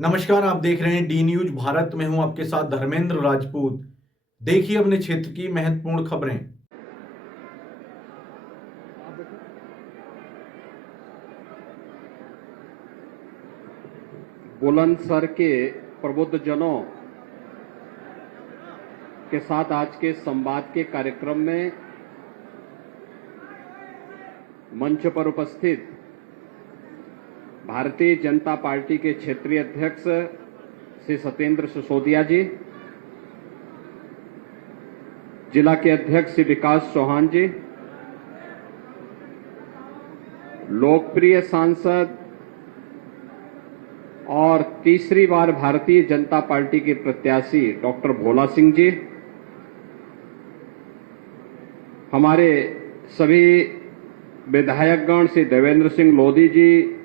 नमस्कार, आप देख रहे हैं डी न्यूज भारत में हूं आपके साथ धर्मेंद्र राजपूत। देखिए अपने क्षेत्र की महत्वपूर्ण खबरें। बुलंदशहर के प्रबुद्ध जनों के साथ आज के संवाद के कार्यक्रम में मंच पर उपस्थित भारतीय जनता पार्टी के क्षेत्रीय अध्यक्ष श्री सत्येंद्र सिसोदिया जी, जिला के अध्यक्ष श्री विकास चौहान जी, लोकप्रिय सांसद और तीसरी बार भारतीय जनता पार्टी के प्रत्याशी डॉक्टर भोला सिंह जी, हमारे सभी विधायकगण श्री देवेंद्र सिंह लोधी जी,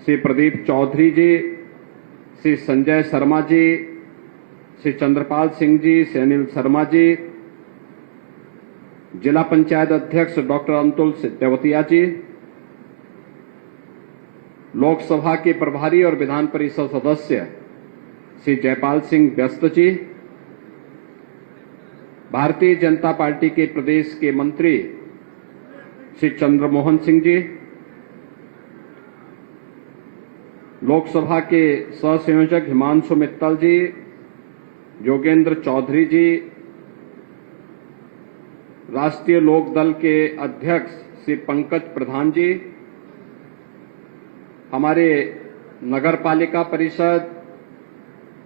श्री प्रदीप चौधरी जी, श्री संजय शर्मा जी, श्री चंद्रपाल सिंह जी, श्री अनिल शर्मा जी, जिला पंचायत अध्यक्ष डॉक्टर अंतुल देवतिया जी, लोकसभा के प्रभारी और विधान परिषद सदस्य श्री जयपाल सिंह व्यस्त जी, भारतीय जनता पार्टी के प्रदेश के मंत्री श्री चंद्रमोहन सिंह जी, लोकसभा के सहसंयोजक हिमांशु मित्तल जी, योगेंद्र चौधरी जी, राष्ट्रीय लोक दल के अध्यक्ष श्री पंकज प्रधान जी, हमारे नगर पालिका परिषद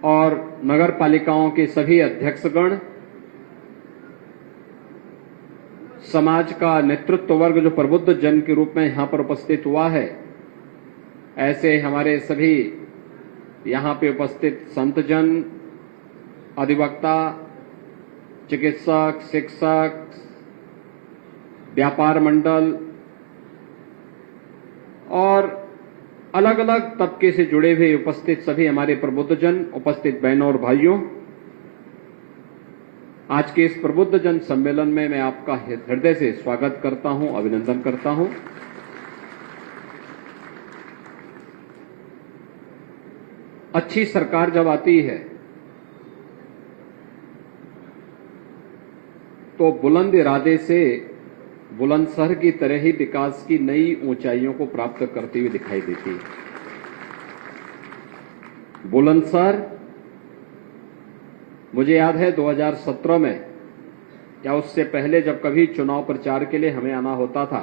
और नगर पालिकाओं के सभी अध्यक्षगण, समाज का नेतृत्व वर्ग जो प्रबुद्ध जन के रूप में यहां पर उपस्थित हुआ है, ऐसे हमारे सभी यहां पे उपस्थित संतजन, अधिवक्ता, चिकित्सक, शिक्षक, व्यापार मंडल और अलग अलग तबके से जुड़े हुए उपस्थित सभी हमारे प्रबुद्ध जन, उपस्थित बहनों और भाइयों, आज के इस प्रबुद्ध जन सम्मेलन में मैं आपका हृदय से स्वागत करता हूं, अभिनंदन करता हूं। अच्छी सरकार जब आती है तो बुलंद इरादे से बुलंदशहर की तरह ही विकास की नई ऊंचाइयों को प्राप्त करती हुई दिखाई देती है। बुलंदशहर, मुझे याद है 2017 में या उससे पहले जब कभी चुनाव प्रचार के लिए हमें आना होता था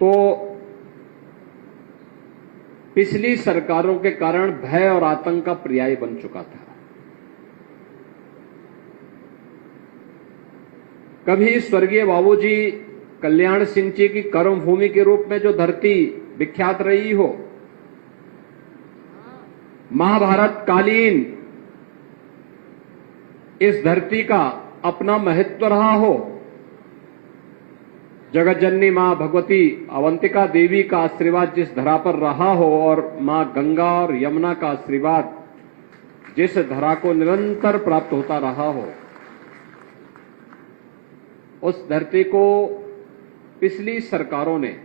तो पिछली सरकारों के कारण भय और आतंक का पर्याय बन चुका था। कभी स्वर्गीय बाबूजी कल्याण सिंह जी की कर्मभूमि के रूप में जो धरती विख्यात रही हो, महाभारत कालीन इस धरती का अपना महत्व रहा हो, जगत जननी मां भगवती अवंतिका देवी का आशीर्वाद जिस धरा पर रहा हो और मां गंगा और यमुना का आशीर्वाद जिस धरा को निरंतर प्राप्त होता रहा हो, उस धरती को पिछली सरकारों ने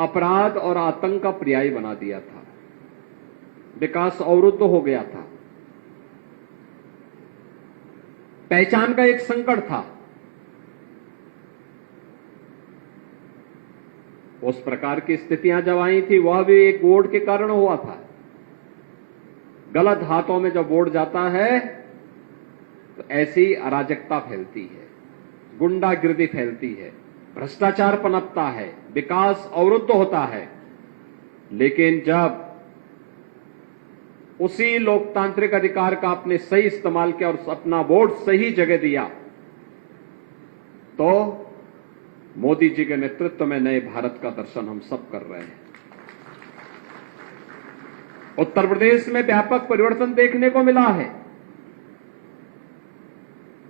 अपराध और आतंक का पर्याय बना दिया था। विकास अवरुद्ध हो गया था, पहचान का एक संकट था। उस प्रकार की स्थितियां जब आई थी वह भी एक वोट के कारण हुआ था। गलत हाथों में जब वोट जाता है तो ऐसी अराजकता फैलती है, गुंडागिर्दी फैलती है, भ्रष्टाचार पनपता है, विकास अवरुद्ध होता है। लेकिन जब उसी लोकतांत्रिक अधिकार का आपने सही इस्तेमाल किया और अपना वोट सही जगह दिया तो मोदी जी के नेतृत्व में नए भारत का दर्शन हम सब कर रहे हैं। उत्तर प्रदेश में व्यापक परिवर्तन देखने को मिला है।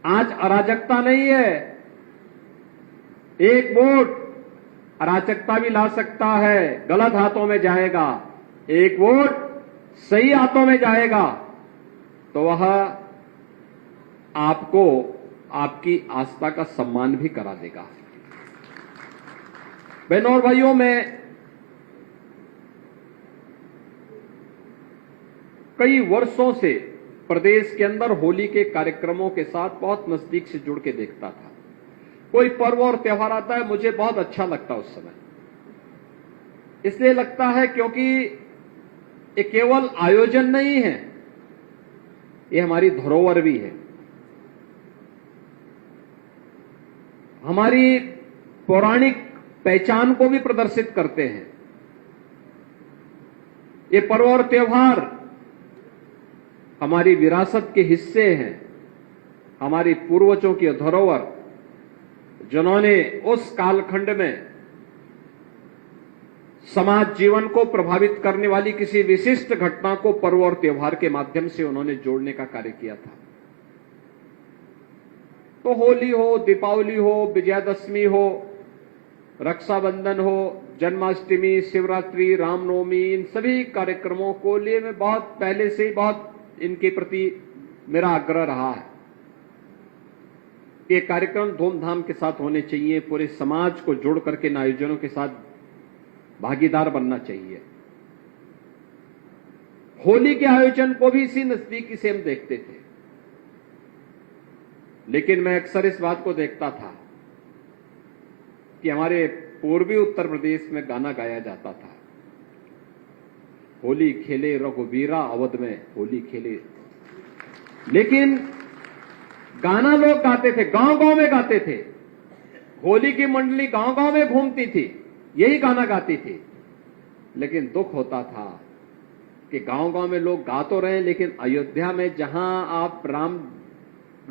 आज अराजकता नहीं है, एक वोट अराजकता भी ला सकता है, गलत हाथों में जाएगा। एक वोट सही हाथों में जाएगा तो वह आपको आपकी आस्था का सम्मान भी करा देगा। बहनों और भाइयों, मैं कई वर्षों से प्रदेश के अंदर होली के कार्यक्रमों के साथ बहुत नजदीक से जुड़ के देखता था। कोई पर्व और त्योहार आता है, मुझे बहुत अच्छा लगता उस समय। इसलिए लगता है क्योंकि ये केवल आयोजन नहीं है, ये हमारी धरोहर भी है, हमारी पौराणिक पहचान को भी प्रदर्शित करते हैं। ये पर्व और त्योहार हमारी विरासत के हिस्से हैं, हमारी पूर्वजों की धरोहर, जिन्होंने उस कालखंड में समाज जीवन को प्रभावित करने वाली किसी विशिष्ट घटना को पर्व और त्योहार के माध्यम से उन्होंने जोड़ने का कार्य किया था। तो होली हो, दीपावली हो, विजयादशमी हो, रक्षाबंधन हो, जन्माष्टमी, शिवरात्रि, रामनवमी, इन सभी कार्यक्रमों को लिए मैं बहुत पहले से ही बहुत इनके प्रति मेरा आग्रह रहा है। ये कार्यक्रम धूमधाम के साथ होने चाहिए, पूरे समाज को जोड़ करके इन आयोजनों के साथ भागीदार बनना चाहिए। होली के आयोजन को भी इसी नजदीकी से हम देखते थे, लेकिन मैं अक्सर इस बात को देखता था कि हमारे पूर्वी उत्तर प्रदेश में गाना गाया जाता था, होली खेले रघुवीरा अवध में होली खेले। लेकिन गाना लोग गाते थे, गांव गांव में गाते थे, होली की मंडली गांव गांव में घूमती थी, यही गाना गाती थी। लेकिन दुख होता था कि गांव गांव में लोग गा तो रहे हैं, लेकिन अयोध्या में जहां आप राम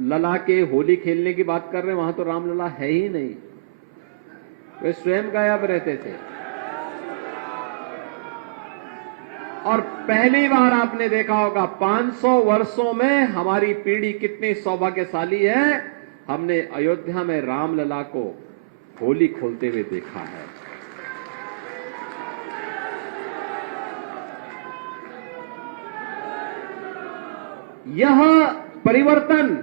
लला के होली खेलने की बात कर रहे हैं, वहां तो राम लला है ही नहीं, वे स्वयं गायब रहते थे। और पहली बार आपने देखा होगा 500 वर्षों में हमारी पीढ़ी कितनी सौभाग्यशाली है, हमने अयोध्या में रामलला को होली खोलते हुए देखा है। यह परिवर्तन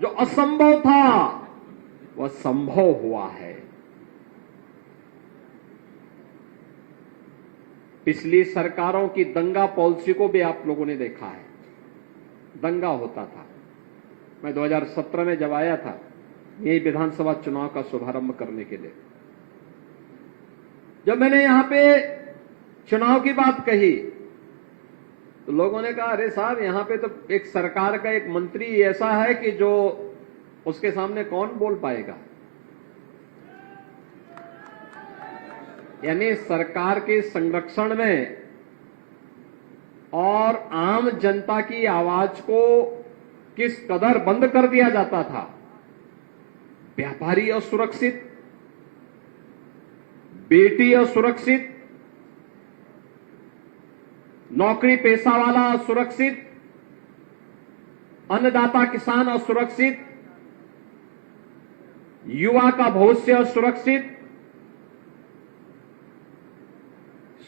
जो असंभव था वह संभव हुआ है। पिछली सरकारों की दंगा पॉलिसी को भी आप लोगों ने देखा है, दंगा होता था। मैं 2017 में जब आया था यही विधानसभा चुनाव का शुभारंभ करने के लिए, जब मैंने यहां पे चुनाव की बात कही तो लोगों ने कहा, अरे साहब यहां पे तो एक सरकार का एक मंत्री ऐसा है कि जो उसके सामने कौन बोल पाएगा। यानी सरकार के संरक्षण में और आम जनता की आवाज को किस कदर बंद कर दिया जाता था। व्यापारी असुरक्षित, बेटी असुरक्षित, नौकरी पेशा वाला असुरक्षित, अन्नदाता किसान असुरक्षित, युवा का भविष्य असुरक्षित।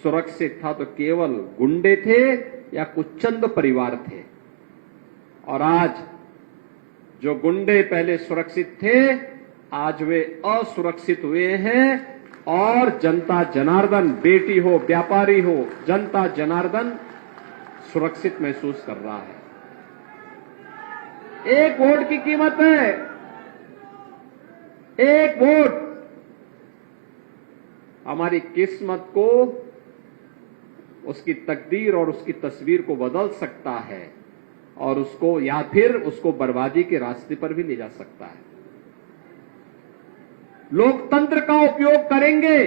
सुरक्षित था तो केवल गुंडे थे या कुछ चंद परिवार थे, और आज जो गुंडे पहले सुरक्षित थे आज वे असुरक्षित हुए हैं, और जनता जनार्दन, बेटी हो व्यापारी हो, जनता जनार्दन सुरक्षित महसूस कर रहा है। एक वोट की कीमत है, एक वोट हमारी किस्मत को, उसकी तकदीर और उसकी तस्वीर को बदल सकता है, और उसको या फिर उसको बर्बादी के रास्ते पर भी ले जा सकता है। लोकतंत्र का उपयोग करेंगे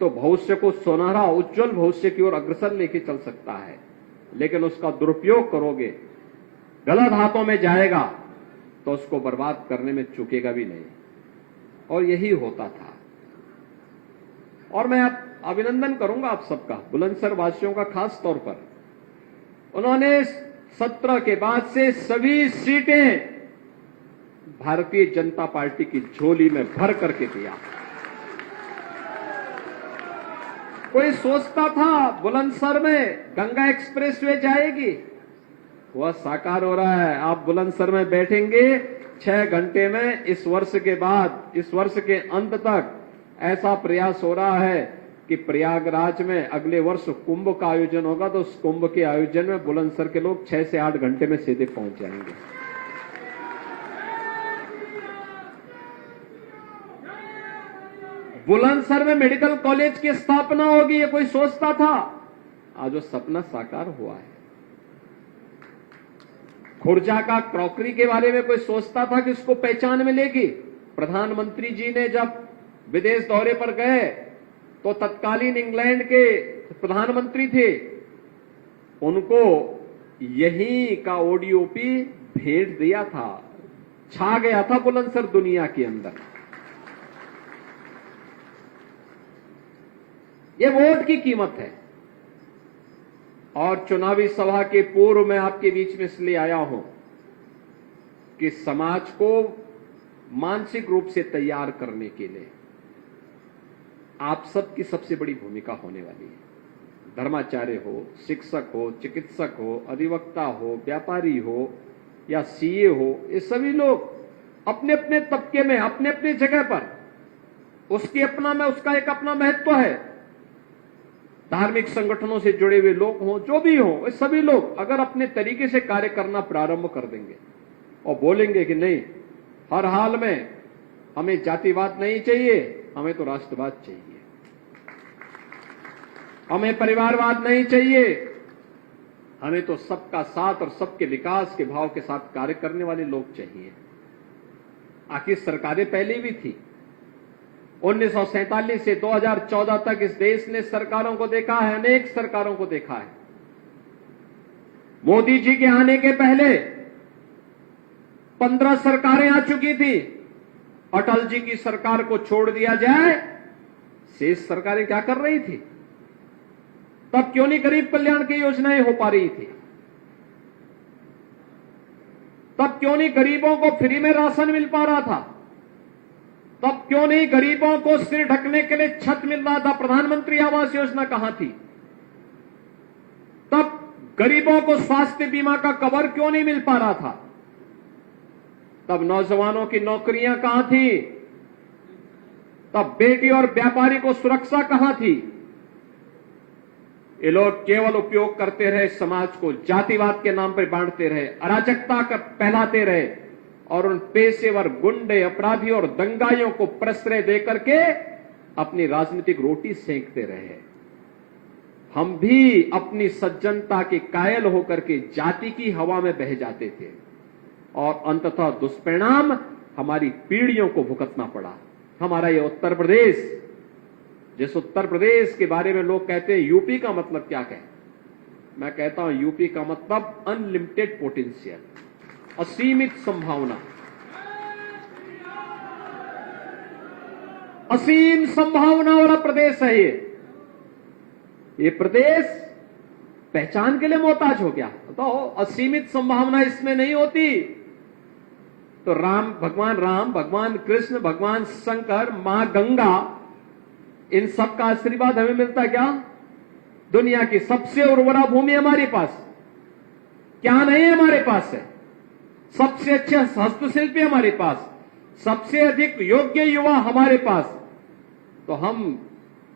तो भविष्य को सुनहरा उज्जवल भविष्य की ओर अग्रसर लेके चल सकता है, लेकिन उसका दुरुपयोग करोगे, गलत हाथों में जाएगा तो उसको बर्बाद करने में चूकेगा भी नहीं। और यही होता था। और मैं अभिनंदन करूंगा आप सबका, बुलंदशहर वासियों का खास तौर पर। उन्होंने 17 के बाद से सभी सीटें भारतीय जनता पार्टी की झोली में भर करके दिया। कोई सोचता था बुलंदशहर में गंगा एक्सप्रेसवे जाएगी, वह साकार हो रहा है। आप बुलंदशहर में बैठेंगे 6 घंटे में, इस वर्ष के बाद, इस वर्ष के अंत तक ऐसा प्रयास हो रहा है कि प्रयागराज में अगले वर्ष कुंभ का आयोजन होगा, तो उस कुंभ के आयोजन में बुलंदशहर के लोग 6 से 8 घंटे में सीधे पहुंच जाएंगे। बुलंदशहर में मेडिकल कॉलेज की स्थापना होगी, ये कोई सोचता था? आज वो सपना साकार हुआ है। खुर्जा का क्रॉकरी के बारे में कोई सोचता था कि इसको पहचान मिलेगी? प्रधानमंत्री जी ने जब विदेश दौरे पर गए तो तत्कालीन इंग्लैंड के प्रधानमंत्री थे, उनको यही का ओडीओपी भेंट दिया था। छा गया था बुलंदशहर दुनिया के अंदर। ये वोट की कीमत है। और चुनावी सभा के पूर्व में आपके बीच में इसलिए आया हूं कि समाज को मानसिक रूप से तैयार करने के लिए आप सबकी सबसे बड़ी भूमिका होने वाली है। धर्माचार्य हो, शिक्षक हो, चिकित्सक हो, अधिवक्ता हो, व्यापारी हो या सीए हो, ये सभी लोग अपने अपने तबके में, अपने अपने जगह पर उसका एक अपना महत्व है। धार्मिक संगठनों से जुड़े हुए लोग हों, जो भी हों, वे सभी लोग अगर अपने तरीके से कार्य करना प्रारंभ कर देंगे और बोलेंगे कि नहीं, हर हाल में हमें जातिवाद नहीं चाहिए, हमें तो राष्ट्रवाद चाहिए, हमें परिवारवाद नहीं चाहिए, हमें तो सबका साथ और सबके विकास के भाव के साथ कार्य करने वाले लोग चाहिए। आखिर सरकारें पहले भी थी। 1947 से 2014 तक इस देश ने सरकारों को देखा है, अनेक सरकारों को देखा है। मोदी जी के आने के पहले 15 सरकारें आ चुकी थी। अटल जी की सरकार को छोड़ दिया जाए, शेष सरकारें क्या कर रही थी? तब क्यों नहीं गरीब कल्याण की योजनाएं हो पा रही थी? तब क्यों नहीं गरीबों को फ्री में राशन मिल पा रहा था? तब क्यों नहीं गरीबों को सिर ढकने के लिए छत मिल रहा था? प्रधानमंत्री आवास योजना कहां थी? तब गरीबों को स्वास्थ्य बीमा का कवर क्यों नहीं मिल पा रहा था? तब नौजवानों की नौकरियां कहां थी? तब बेटी और व्यापारी को सुरक्षा कहां थी? ये लोग केवल उपयोग करते रहे, समाज को जातिवाद के नाम पर बांटते रहे, अराजकता कर फैलाते रहे और उन पेशेवर गुंडे, अपराधी और दंगाइयों को प्रश्रय देकर के अपनी राजनीतिक रोटी सेंकते रहे। हम भी अपनी सज्जनता के कायल होकर के जाति की हवा में बह जाते थे और अंततः दुष्परिणाम हमारी पीढ़ियों को भुगतना पड़ा। हमारा ये उत्तर प्रदेश, जिस उत्तर प्रदेश के बारे में लोग कहते हैं यूपी का मतलब क्या है, मैं कहता हूं यूपी का मतलब अनलिमिटेड पोटेंशियल, असीमित संभावना, असीम संभावना वाला प्रदेश है ये प्रदेश पहचान के लिए मोहताज हो गया। तो असीमित संभावना इसमें नहीं होती तो भगवान राम, भगवान कृष्ण, भगवान शंकर, मां गंगा, इन सब का आशीर्वाद हमें मिलता क्या? दुनिया की सबसे उर्वरा भूमि हमारे पास क्या नहीं हमारे पास है? सबसे अच्छे हस्तशिल्पी हमारे पास, सबसे अधिक योग्य युवा हमारे पास, तो हम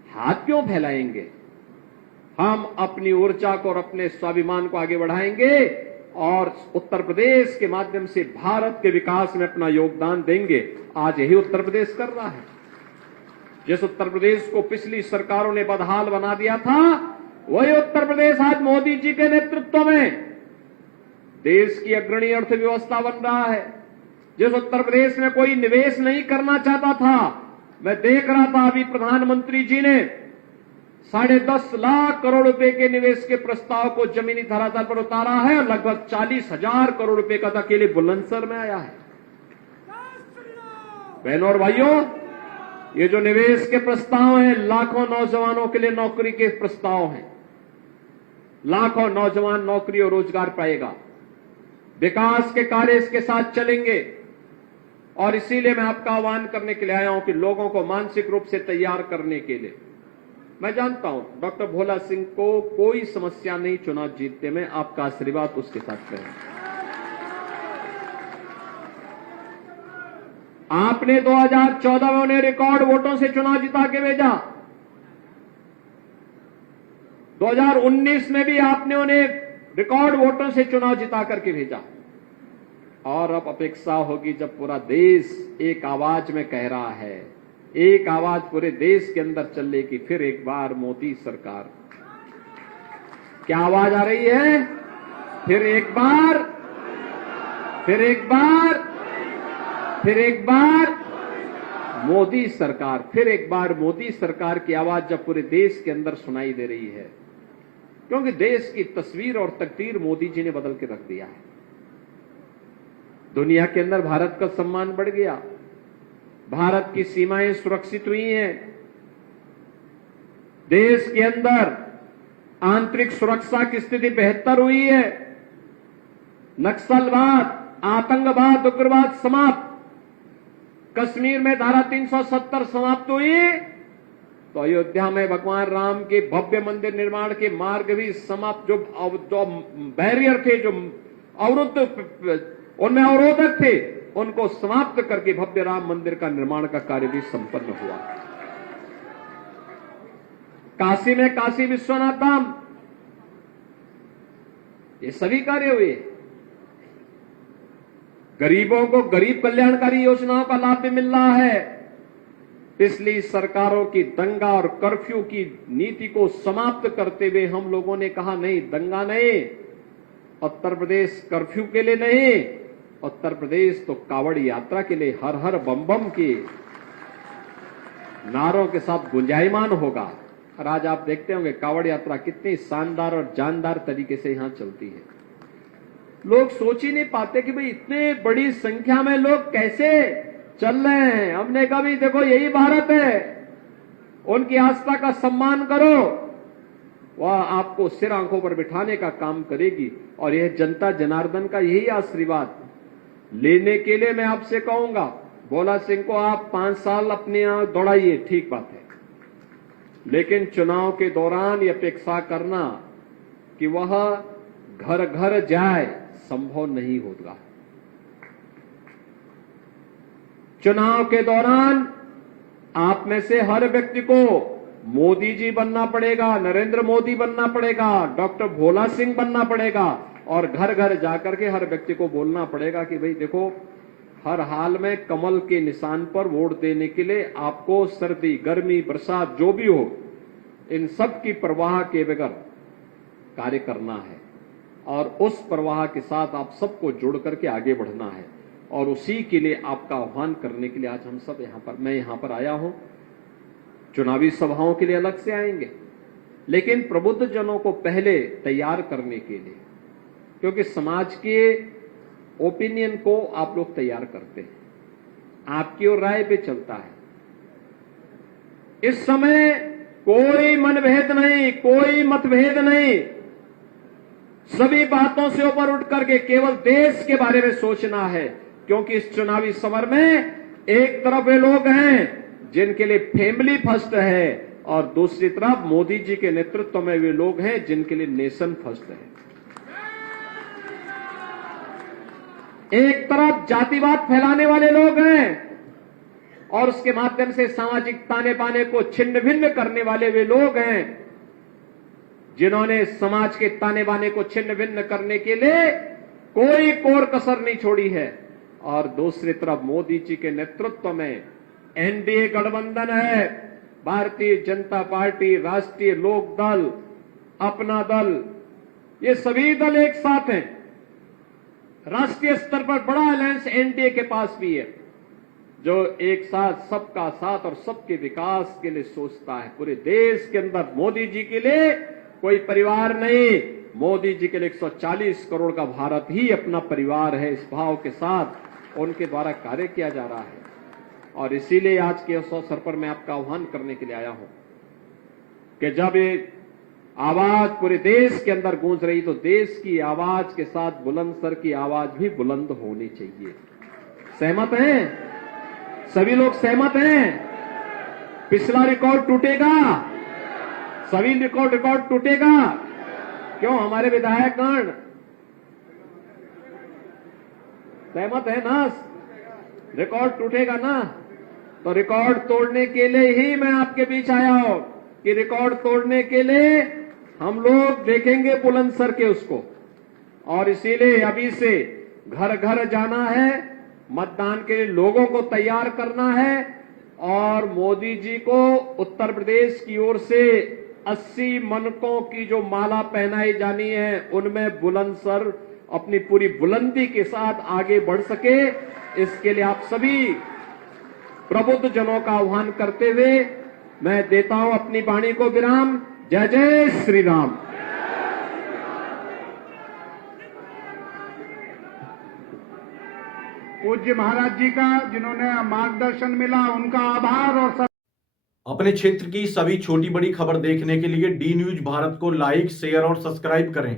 हाथ क्यों फैलाएंगे? हम अपनी ऊर्जा को और अपने स्वाभिमान को आगे बढ़ाएंगे और उत्तर प्रदेश के माध्यम से भारत के विकास में अपना योगदान देंगे। आज यही उत्तर प्रदेश कर रहा है। जिस उत्तर प्रदेश को पिछली सरकारों ने बदहाल बना दिया था, वही उत्तर प्रदेश आज मोदी जी के नेतृत्व में देश की अग्रणी अर्थव्यवस्था बन रहा है। जिस उत्तर प्रदेश में कोई निवेश नहीं करना चाहता था, मैं देख रहा था अभी प्रधानमंत्री जी ने 10.5 लाख करोड़ रुपए के निवेश के प्रस्ताव को जमीनी धरातल पर उतारा है और लगभग 40,000 करोड़ रुपए का अकेले बुलंदशहर में आया है। बहनों और भाइयों, ये जो निवेश के प्रस्ताव हैं, लाखों नौजवानों के लिए नौकरी के प्रस्ताव हैं। लाखों नौजवान नौकरी और रोजगार पाएगा। विकास के कार्य इसके साथ चलेंगे और इसीलिए मैं आपका आह्वान करने के लिए आया हूं कि लोगों को मानसिक रूप से तैयार करने के लिए। मैं जानता हूं डॉक्टर भोला सिंह को कोई समस्या नहीं चुनाव जीतने में, आपका आशीर्वाद उसके साथ रहे। आपने 2014 में उन्हें रिकॉर्ड वोटों से चुनाव जिता के भेजा। 2019 में भी आपने उन्हें रिकॉर्ड वोटों से चुनाव जिता करके भेजा, और अब अपेक्षा होगी जब पूरा देश एक आवाज में कह रहा है, एक आवाज पूरे देश के अंदर चले कि फिर एक बार मोदी सरकार। क्या आवाज आ रही है? फिर एक बार, फिर एक बार, फिर एक बार मोदी सरकार, फिर एक बार मोदी सरकार की आवाज जब पूरे देश के अंदर सुनाई दे रही है, क्योंकि देश की तस्वीर और तकदीर मोदी जी ने बदल के रख दिया है। दुनिया के अंदर भारत का सम्मान बढ़ गया, भारत की सीमाएं सुरक्षित हुई हैं, देश के अंदर आंतरिक सुरक्षा की स्थिति बेहतर हुई है, नक्सलवाद, आतंकवाद, उग्रवाद समाप्त, कश्मीर में धारा 370 समाप्त हुई, तो अयोध्या में भगवान राम के भव्य मंदिर निर्माण के मार्ग भी समाप्त, जो बैरियर थे, जो अवरुद्ध, उनमें अवरोधक थे, उनको समाप्त करके भव्य राम मंदिर का निर्माण का कार्य भी संपन्न हुआ। काशी में काशी विश्वनाथ धाम, ये सभी कार्य हुए। गरीबों को गरीब कल्याणकारी योजनाओं का लाभ भी मिल रहा है। पिछली सरकारों की दंगा और कर्फ्यू की नीति को समाप्त करते हुए हम लोगों ने कहा नहीं, दंगा नहीं, उत्तर प्रदेश कर्फ्यू के लिए नहीं, उत्तर प्रदेश तो कावड़ यात्रा के लिए हर हर बम बम के नारों के साथ गुंजायमान होगा। और आज आप देखते होंगे कावड़ यात्रा कितनी शानदार और जानदार तरीके से यहां चलती है। लोग सोच ही नहीं पाते कि भाई इतने बड़ी संख्या में लोग कैसे चल रहे हैं। हमने कहा भी देखो यही भारत है, उनकी आस्था का सम्मान करो, वह आपको सिर आंखों पर बिठाने का काम करेगी। और यह जनता जनार्दन का यही आशीर्वाद लेने के लिए मैं आपसे कहूंगा, भोला सिंह को आप 5 साल अपने यहां दौड़ाइए, ठीक बात है, लेकिन चुनाव के दौरान यह अपेक्षा करना कि वह घर घर जाए, संभव नहीं होगा। चुनाव के दौरान आप में से हर व्यक्ति को मोदी जी बनना पड़ेगा, नरेंद्र मोदी बनना पड़ेगा, डॉक्टर भोला सिंह बनना पड़ेगा, और घर घर जाकर के हर व्यक्ति को बोलना पड़ेगा कि भाई देखो, हर हाल में कमल के निशान पर वोट देने के लिए आपको सर्दी, गर्मी, बरसात जो भी हो, इन सब की परवाह के बगैर कार्य करना है, और उस परवाह के साथ आप सबको जोड़ करके आगे बढ़ना है। और उसी के लिए आपका आह्वान करने के लिए आज हम सब यहां पर, मैं यहां पर आया हूं। चुनावी सभाओं के लिए अलग से आएंगे, लेकिन प्रबुद्ध जनों को पहले तैयार करने के लिए, क्योंकि समाज के ओपिनियन को आप लोग तैयार करते हैं, आपकी और राय पे चलता है। इस समय कोई मनभेद नहीं, कोई मतभेद नहीं, सभी बातों से ऊपर उठ करके केवल देश के बारे में सोचना है। क्योंकि इस चुनावी समर में एक तरफ वे लोग हैं जिनके लिए फैमिली फर्स्ट है, और दूसरी तरफ मोदी जी के नेतृत्व में वे लोग हैं जिनके लिए नेशन फर्स्ट है। एक तरफ जातिवाद फैलाने वाले लोग हैं, और उसके माध्यम से सामाजिक ताने बाने को छिन्न भिन्न करने वाले वे लोग हैं जिन्होंने समाज के ताने बाने को छिन्न भिन्न करने के लिए कोई कोर कसर नहीं छोड़ी है। और दूसरी तरफ मोदी जी के नेतृत्व में एनडीए गठबंधन है, भारतीय जनता पार्टी, राष्ट्रीय लोक दल, अपना दल, ये सभी दल एक साथ हैं। राष्ट्रीय स्तर पर बड़ा अलायंस एनडीए के पास भी है, जो एक साथ सबका साथ और सबके विकास के लिए सोचता है। पूरे देश के अंदर मोदी जी के लिए कोई परिवार नहीं, मोदी जी के लिए 140 करोड़ का भारत ही अपना परिवार है। इस भाव के साथ उनके द्वारा कार्य किया जा रहा है, और इसीलिए आज के इस अवसर पर मैं आपका आह्वान करने के लिए आया हूं कि जब ये आवाज पूरे देश के अंदर गूंज रही, तो देश की आवाज के साथ बुलंदशहर की आवाज भी बुलंद होनी चाहिए। सहमत हैं? सभी लोग सहमत हैं? पिछला रिकॉर्ड टूटेगा, सभी रिकॉर्ड टूटेगा। क्यों? हमारे विधायकगण सहमत है ना? रिकॉर्ड टूटेगा ना? तो रिकॉर्ड तोड़ने के लिए ही मैं आपके बीच आया हूं, कि रिकॉर्ड तोड़ने के लिए हम लोग देखेंगे बुलंदशहर के उसको, और इसीलिए अभी से घर घर जाना है, मतदान के लिए लोगों को तैयार करना है, और मोदी जी को उत्तर प्रदेश की ओर से 80 मनकों की जो माला पहनाई जानी है, उनमें बुलंदशहर अपनी पूरी बुलंदी के साथ आगे बढ़ सके, इसके लिए आप सभी प्रबुद्ध जनों का आह्वान करते हुए मैं देता हूं अपनी वाणी को विराम। जय जय श्री राम। पूज्य महाराज जी का जिन्होंने मार्गदर्शन मिला, उनका आभार। और अपने क्षेत्र की सभी छोटी बड़ी खबर देखने के लिए डी न्यूज भारत को लाइक, शेयर और सब्सक्राइब करें।